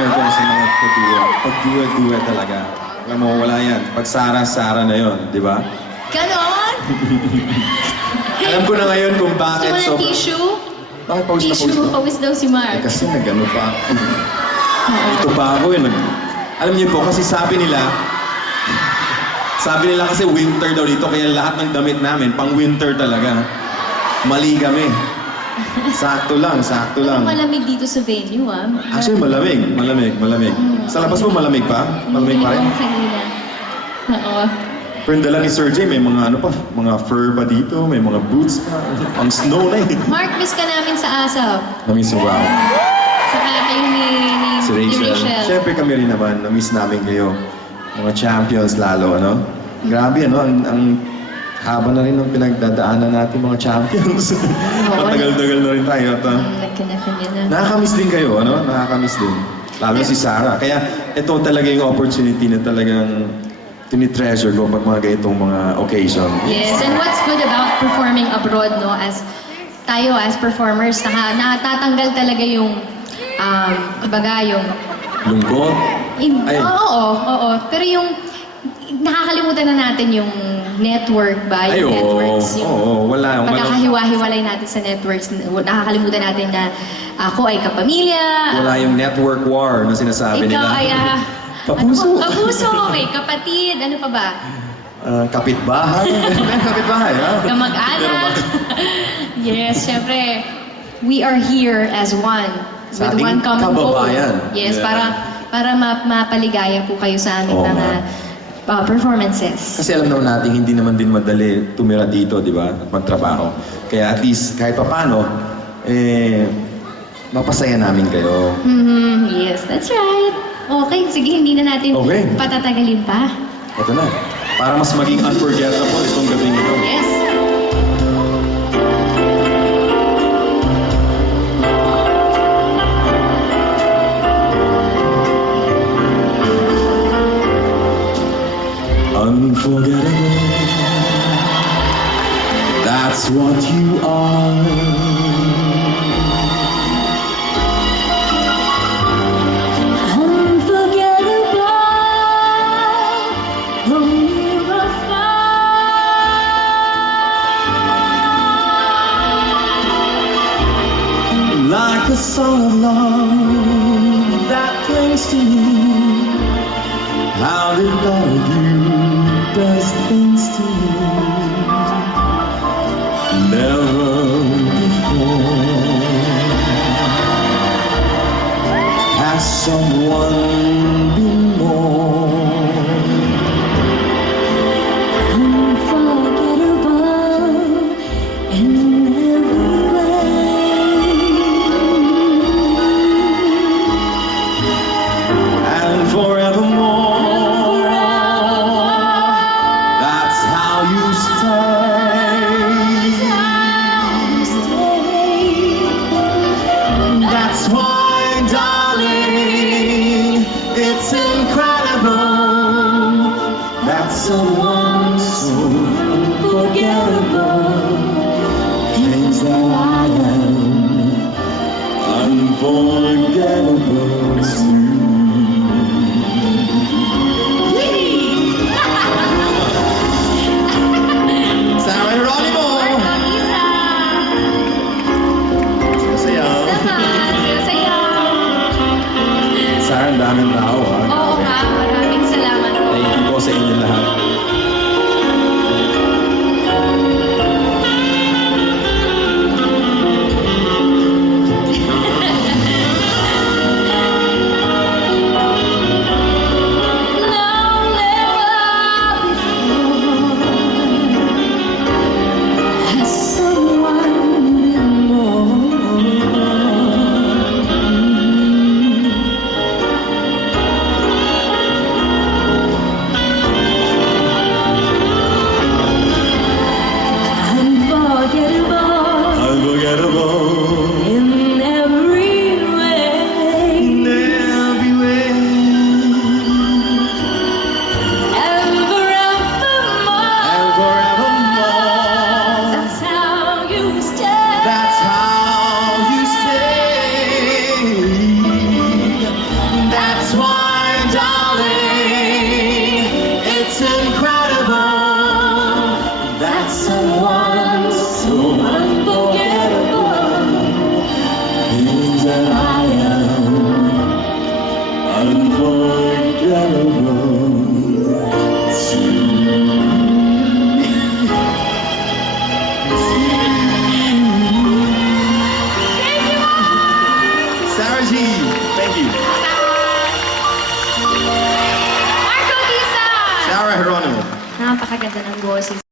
meron ko kasi mga pag-duwa talaga. Alam mo, wala yan. Pag Sara na yon, di ba? Ganon? Alam ko na ngayon kung bakit Gusto mo ng tissue? Bakit pawis na pawis Tissue, ka? pawis daw si Mark. Kasi nag-ano pa ako. Ito pa ako eh. Alam niyo po, kasi sabi nila kasi winter daw dito, kaya lahat ng damit namin, pang winter talaga. Mali kami. Sakto lang. Malamig dito sa venue, ah. Actually, malamig. Sa labas mo, malamig pa? Malamig pa rin? Kanina. Oo. Pero yung dala ni Sir J, may mga mga fur pa dito, may mga boots pa. Ang snow na eh. Mark, miss ka namin sa ASAP. Namiss mo ba ako? Saka kayo ni Si Rachel. Siyempre kami rin naman, namiss namin kayo. Mga champions lalo, ano? Grabe, ano? Ang haba na rin ng pinagdadaanan natin mga champions. Matagal-tagal na rin tayo. Nagkanya-kanya na. Nakakamiss din kayo, ano? Nakakamiss din. Lalo si Sarah. Kaya ito talaga yung opportunity na talagang tinitreasure ko pag mga ganitong mga occasion. Yes, and what's good about performing abroad, no? Tayo as performers, natatanggal talaga yung, kumbaga yung... Lungkot? Ay. Oo. Pero yung, nakakalimutan na natin yung network ba? Yung networks. Wala. Pagkakahiwa-hiwalay natin sa networks, nakakalimutan natin na ako ay kapamilya. Wala yung network war na sinasabi nila. Ikaw ay... Kapuso. Kapuso, may kapatid, ano pa ba? Kapitbahay. Kapitbahay, ha? Kamag-anak. Yes, syempre, we are here as one. Sa With ating one common goal. kababayan. Yes, Yeah. para mapaligaya po kayo sa aming Oo mga performances. Kasi alam naman natin, hindi naman din madali tumira dito, di ba? At magtrabaho. Kaya at least, kahit papano, mapasaya namin kayo. Yes, that's right. Okay, sige, hindi na natin patatagalin pa. Ito na. Para mas maging unforgettable itong gabing ito. Yes. Unforgettable. That's what you are. Like a song of love that clings to you. How did all of you does things to you? Never before has someone been more Unforgettable in every way. and forevermore. That's how you stay. That's why, darling, it's incredible that someone so unforgettable thinks that I am unforgettable too. Sarah Geronimo! Isa! Sayaw. Sayaw! Sarah, ang daming tao, ha? Oo nga, maraming salamat po. Thank you po sa inyo lahat. Now never before has someone been more. That's why, darling, it's incredible that someone so unforgettable means that I am unforgettable too. Sarah G, thank you. Marco Tisa! Sarah Geronimo. Napakaganda ng boses.